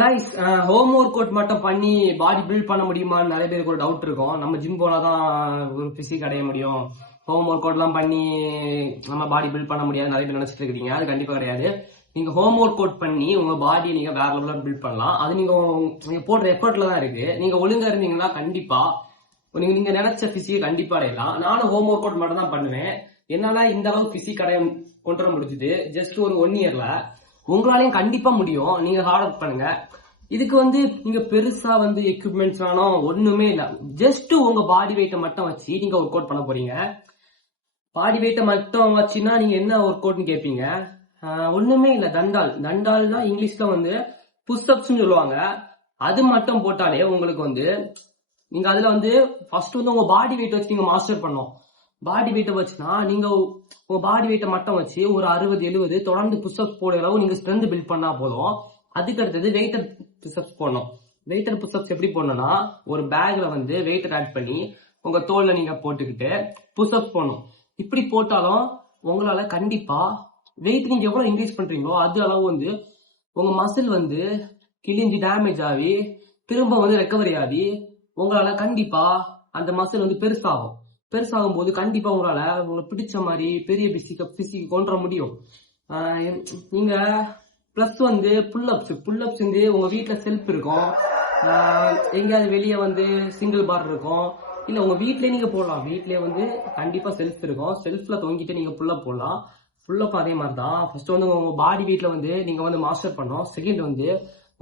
Guys, home work out மட்டும் பண்ணி பாடி build பண்ண முடியுமான்னு நிறைய பேருக்கு ஒரு டவுட் இருக்கும். நம்ம ஜிம் போனாதான் ஒரு பிசிக் அடைய முடியும், ஹோம் ஒர்க் அவுட் எல்லாம் பண்ணி நம்ம பாடி பில்ட் பண்ண முடியாது நிறைய பேர் நினைச்சிட்டு இருக்கீங்க. அது கண்டிப்பா கிடையாது. நீங்க ஹோம் ஒர்க் அவுட் பண்ணி உங்க பாடி நீங்க வேற லெவல்ல பில்ட் பண்ணலாம். அது நீங்க போடுற எஃபர்ட்ல தான் இருக்கு. நீங்க ஒழுங்கா இருந்தீங்கன்னா கண்டிப்பா நீங்க நினைச்ச பிசிக் கண்டிப்பா அடையலாம். நானும் ஹோம் ஒர்க் அவுட் மட்டும் தான் பண்ணுவேன். என்னால இந்த அளவுக்கு பிசிக் அடைய கொண்டு வர முடிஞ்சது ஜஸ்ட் ஒரு 1 இயர்ல. உங்களாலையும் கண்டிப்பா முடியும். நீங்க ஹார்ட் ஒர்க் பண்ணுங்க. இதுக்கு நீங்க பெருசா எக்யூப்மெண்ட்ஸ் வேணும் ஒண்ணுமே இல்ல. ஜஸ்ட் உங்க பாடி வெயிட்ட மட்டும் வச்சு நீங்க ஒர்க் அவுட் பண்ண போறீங்க. பாடி வெயிட்ட மட்டும் வச்சுன்னா நீங்க என்ன ஒர்க் அவுட்னு கேட்பீங்க. ஒண்ணுமே இல்ல, தண்டால் தான் இங்கிலீஷ்ல புஷ்அப்ஸ் சொல்லுவாங்க. அது மட்டும் போட்டாலே உங்களுக்கு நீங்க அதுல ஃபர்ஸ்ட் உங்க பாடி வெயிட் வச்சு நீங்க மாஸ்டர் பண்ணும். பாடி வெயிட்ட வச்சுனா நீங்க உங்க பாடி வெயிட்ட மட்டும் வச்சு ஒரு 60-70 தொடர்ந்து புஷ்அப்ஸ் போடுற அளவு நீங்க ஸ்ட்ரென்த் பில்ட் பண்ணா போதும். அதுக்கு அடுத்தது வெயிட்டர் புஷ்அப்ஸ் போடணும். வெயிட்டர் புஷ்அப்ஸ் எப்படி போடணும்னா, ஒரு பேக்ல வெயிட்டர் ஆட் பண்ணி உங்க தோல்ல நீங்க போட்டுக்கிட்டு புஷ்அப்ஸ் போடணும். இப்படி போட்டாலும் உங்களால கண்டிப்பா வெயிட் நீங்க எவ்வளவு இன்க்ரீஸ் பண்றீங்களோ அது அளவு உங்க மசில் கிழிஞ்சு டேமேஜ் ஆகி திரும்ப ரெக்கவரி ஆகி உங்களால கண்டிப்பா அந்த மசில் பெருசாகும் போது கண்டிப்பா உங்களால உங்களுக்கு பிடிச்ச மாதிரி பெரிய பிசிக் கொண்டு வர முடியும். நீங்க பிளஸ் புல்லப்ஸ் உங்க வீட்டுல செல்ஃப் இருக்கும், எங்கேயாவது வெளியே சிங்கிள் பார் இருக்கும், இல்ல உங்க வீட்லயே நீங்க போடலாம். வீட்லயே கண்டிப்பா செல்ஃப் இருக்கும், செல்ஃப்ல தொங்கிட்டு நீங்க புல்லப் போடலாம். புல்லப் அதே மாதிரி தான். ஃபர்ஸ்ட் உங்க பாடி வெயிட்ல நீங்க மாஸ்டர் பண்ணோம். செகண்ட்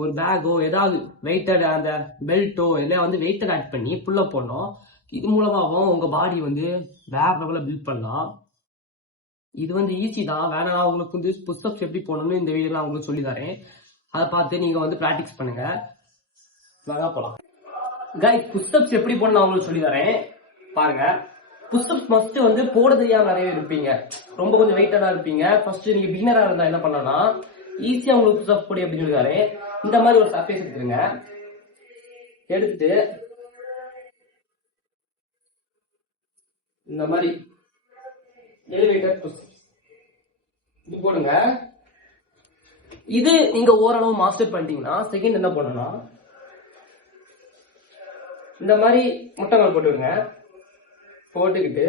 ஒரு பேக்கோ ஏதாவது வெயிட்டட் அந்த பெல்ட்டோ எல்லாம் வெயிட்டட் ஆட் பண்ணி புல்லப் போடணும். இது மூலமாகவும் உங்க பாடி வேற லெவல்ல பில்ட் பண்ணலாம். இது ஈஸி தான். வேணா உங்களுக்கு புஷ்அப்ஸ் எப்படி போடணும்னு இந்த வீடியோல உங்களுக்கு சொல்லி தரேன். அதை பார்த்து நீங்க பிராக்டிஸ் பண்ணுங்க. வேணா போலாம். கைஸ், புஷ்அப்ஸ் எப்படி போடணும் உங்களுக்கு சொல்லி தரேன் பாருங்க. புஷ்அப்ஸ் ஃபர்ஸ்ட் போட தெரியாம நிறைய இருப்பீங்க, ரொம்ப கொஞ்சம் வெயிட்டடா இருப்பீங்க. ஃபர்ஸ்ட் நீங்க பிகினரா இருந்தா என்ன பண்ணணும்னா, ஈஸியா உங்களுக்கு புஷ்அப்ஸ் போடி அப்படின்னு சொல்லி தரேன். இந்த மாதிரி ஒரு சர்ஃபேஸ் எடுத்துருங்க. எடுத்துட்டு இந்த மாதிரி எலிவேட்டர் புஷ்அப்ஸ் இது போடுங்க. இது நீங்க ஓரளவு மாஸ்டர் பண்ணிட்டீங்கன்னா செகண்ட் என்ன பண்ணணும்னா, இந்த மாதிரி முட்டைகள் போட்டுவிடுங்க. போட்டுக்கிட்டு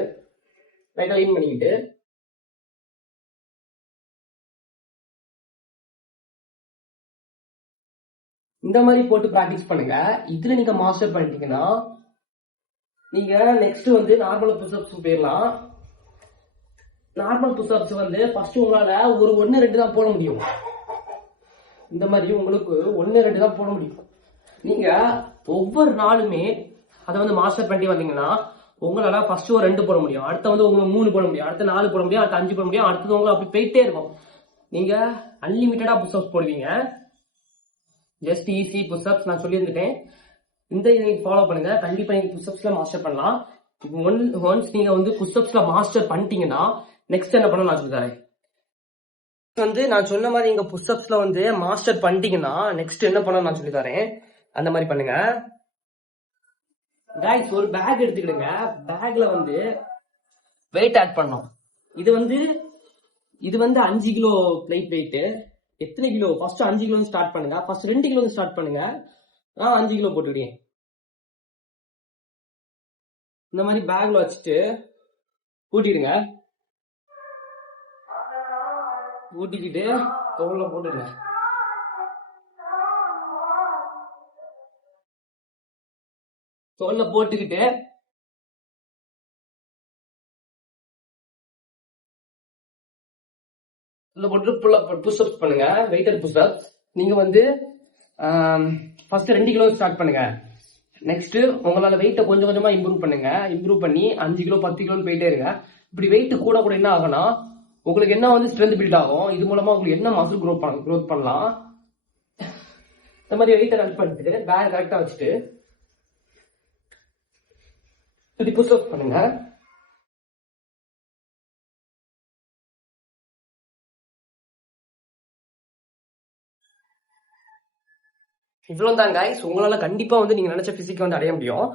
லைட்டா லைன் பண்ணிக்கிட்டு இந்த மாதிரி போட்டு பிராக்டிஸ் பண்ணுங்க. இதுல நீங்க மாஸ்டர் பண்ணிட்டீங்கன்னா நீங்க நெக்ஸ்ட் நார்மல் புஷ்அப்ஸ் போயிடலாம். நார்மல் புஷ்அப்ஸ் ஃபர்ஸ்ட் உங்களால ஒரு 1-2 தான் போட முடியும். இந்த மாதிரி உங்களுக்கு 1-2 தான் போட முடியும். நீங்க ஒவ்வொரு நாளுமே அதை மாஸ்டர் பண்ணி வந்தீங்கன்னா உங்களால ஃபர்ஸ்ட் ஒரு 2 போட முடியும், அடுத்த உங்களுக்கு 3 போட முடியும், அடுத்த 4 போட முடியும், அடுத்த 5 போட முடியும், அடுத்தது உங்களுக்கு அப்படி போயிட்டே இருக்கும். நீங்க அன்லிமிட்டடா புஷ்அப்ஸ் போடுவீங்க. ஜஸ்ட் ஈஸி புஷ்அப்ஸ் நான் சொல்லி இருந்துட்டேன். இந்த இதை ஃபாலோ பண்ணுங்க. கண்டிப்பா நீங்க புஷ்அப்ஸ்ல மாஸ்டர் பண்ணலாம். ஒன்ஸ் நீங்க புஷ்அப்ஸ்ல மாஸ்டர் பண்ணிட்டீங்கன்னா நெக்ஸ்ட் என்ன பண்ணணும் நான் சொல்லி தரேன். நான் சொன்ன மாதிரி நீங்க புஷ்அப்ஸ்ல மாஸ்டர் பண்ணிட்டீங்கன்னா நெக்ஸ்ட் என்ன பண்ணணும் நான் சொல்லி தரேன். அந்த மாதிரி பண்ணுங்க. கைஸ், ஒரு பேக் எடுத்துக்கிடுங்க. பேக்ல வெயிட் ஆட் பண்ணோம். இது 5 கிலோ பிளேட் வெயிட். எத்தனை கிலோ? ஃபர்ஸ்ட் 5 கிலோ ஸ்டார்ட் பண்ணுங்க. ஃபர்ஸ்ட் 2 கிலோ ஸ்டார்ட் பண்ணுங்க. நான் 5 கிலோ போட்டுக்கிறேன். இந்த மாதிரி பேக்ல வச்சுட்டு கூட்டிடுங்க. ஊட்டிக்கிட்டு தோல்ல போட்டுடுங்க. தோல்ல போட்டுக்கிட்டு போட்டு புஷ்அப்ஸ் பண்ணுங்க. வெயிட்டட் புஷ்அப்ஸ் நீங்க ஃபர்ஸ்ட் 2 கிலோ ஸ்டார்ட் பண்ணுங்க. நெக்ஸ்ட் உங்களால வெயிட்ட கொஞ்சம் கொஞ்சமா இம்ப்ரூவ் பண்ணுங்க. இம்ப்ரூவ் பண்ணி 5 கிலோ 10 கிலோ போயிட்டே இருங்க. இப்படி வெயிட் கூட கூட என்ன ஆகும்னா உங்களுக்கு என்ன ஸ்ட்ரென்த் பில்ட் ஆகும். இது மூலமா உங்களுக்கு என்ன மசில் க்ரோத் பண்ணலாம். இந்த மாதிரி வெயிட்ட ஆட் பண்ணிட்டு பேக் கரெக்டா வச்சுட்டு புஷ்அப்ஸ் பண்ணுங்க. இவ்வளவுதான் கைஸ். உங்களால கண்டிப்பா நீங்க நினைச்ச பிசிக் அடைய முடியும்.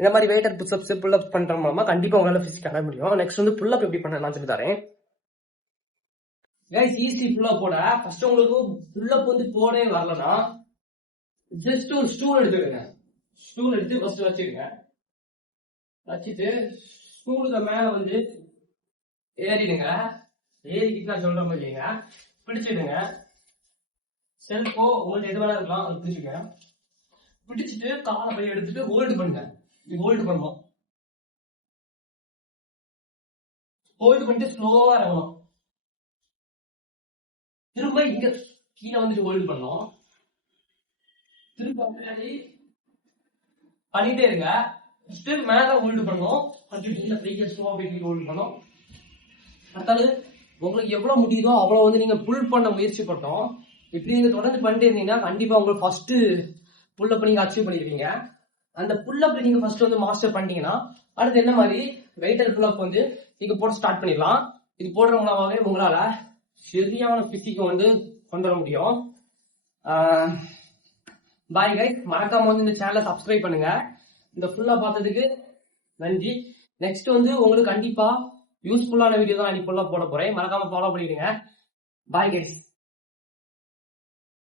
இந்த மாதிரி வெயிட்டர் புஷ்அப்ஸ் புல்லப்ஸ் பண்ற மூலமா கண்டிப்பா உங்களால பிசிக் அடைய முடியும். நெக்ஸ்ட் புல்லப் எப்படி பண்ண நான் சொல்லி தரேன். கைஸ், ஈஸி புல்லப் போட ஃபர்ஸ்ட் உங்களுக்கு புல்லப் போடவே வரலனா ஜஸ்ட் ஒரு ஸ்டூல் எடுத்துடுங்க. ஸ்டூல் எடுத்து ஃபர்ஸ்ட் வச்சுடுங்க. வச்சுட்டு ஸ்டூலுக்கு மேல வந்து ஏறிடுங்க. ஏறிக்கிட்டு நான் சொல்ற மாதிரிங்க பிடிச்சிடுங்க. செல்ஃபோ உங்களுக்கு எது வேணா இருக்கலாம், அது பிடிச்சிக்க. பிடிச்சிட்டு காலை போய் எடுத்துட்டு ஹோல்டு பண்ணுங்க. ஹோல்டு பண்ணணும். ஹோல்டு பண்ணிட்டு ஸ்லோவா இறங்கணும். திரும்ப இங்க கீழே வந்துட்டு ஹோல்டு பண்ணணும். திரும்ப முன்னாடி பண்ணிட்டே இருங்க. ஸ்டில் மேல ஹோல்டு பண்ணணும். ஸ்லோவா போய் ஹோல்டு பண்ணணும். அடுத்தாலும் உங்களுக்கு எவ்வளவு முடியுதோ அவ்வளவு வந்து நீங்க புல் பண்ண முயற்சி பண்ணோம். இப்படி நீங்க தொடர்ந்து பண்ணிட்டு இருந்தீங்கன்னா கண்டிப்பா உங்களுக்கு ஃபர்ஸ்ட் புல்லப் நீங்க அச்சீவ் பண்ணிருக்கீங்க. அந்த புல்லப் நீங்க ஃபர்ஸ்ட் வந்து மாஸ்டர் பண்ணிட்டீங்கன்னா அடுத்து என்ன மாதிரி வெயிட்டர் புல்லப் வந்து நீங்க போட ஸ்டார்ட் பண்ணிடலாம். இது போடுற மூலமாவே உங்களால சரியான பிசிக்கு வந்து கொண்டு வர முடியும். பாய் கைஸ், மறக்காம வந்து இந்த சேனலை சப்ஸ்கிரைப் பண்ணுங்க. இந்த ஃபுல்லா பார்த்ததுக்கு நன்றி. நெக்ஸ்ட் வந்து உங்களுக்கு கண்டிப்பா யூஸ்ஃபுல்லான வீடியோ தான் நான் ஃபுல்லா போட போறேன். மறக்காம ஃபாலோ பண்ணிடுங்க. Bye guys.